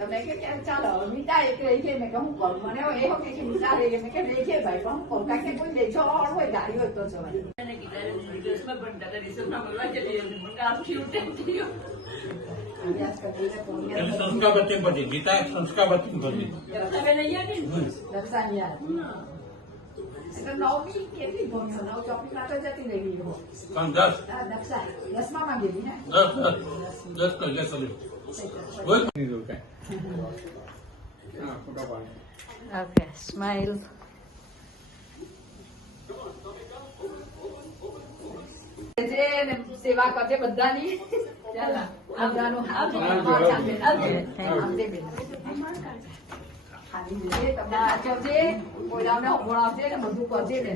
તમે કે ચાલો મીઠા એક રહી છે મેં કહું કરું મને એ કે મીઠા રહી મેં કે રહી છે ભાઈ પણ કોકા કે કોઈ દેજો હોય ગાડી હોય તો જવાય સંસ્કાર બત્તી બધી ગીતા એક સંસ્કાર બત્તી બધી નવમી કેટલી ભણ્યો નવ ચોપડી માટે જતી રહી ગયો 10માં ગયેલી ને 10 કઈ બોલ ઓકે સ્માઈલ સેવા કરજે બધાની બધાનું ખાલી તમને આચવજે કોઈનાને ભણાવજે ને બધું કરજે ને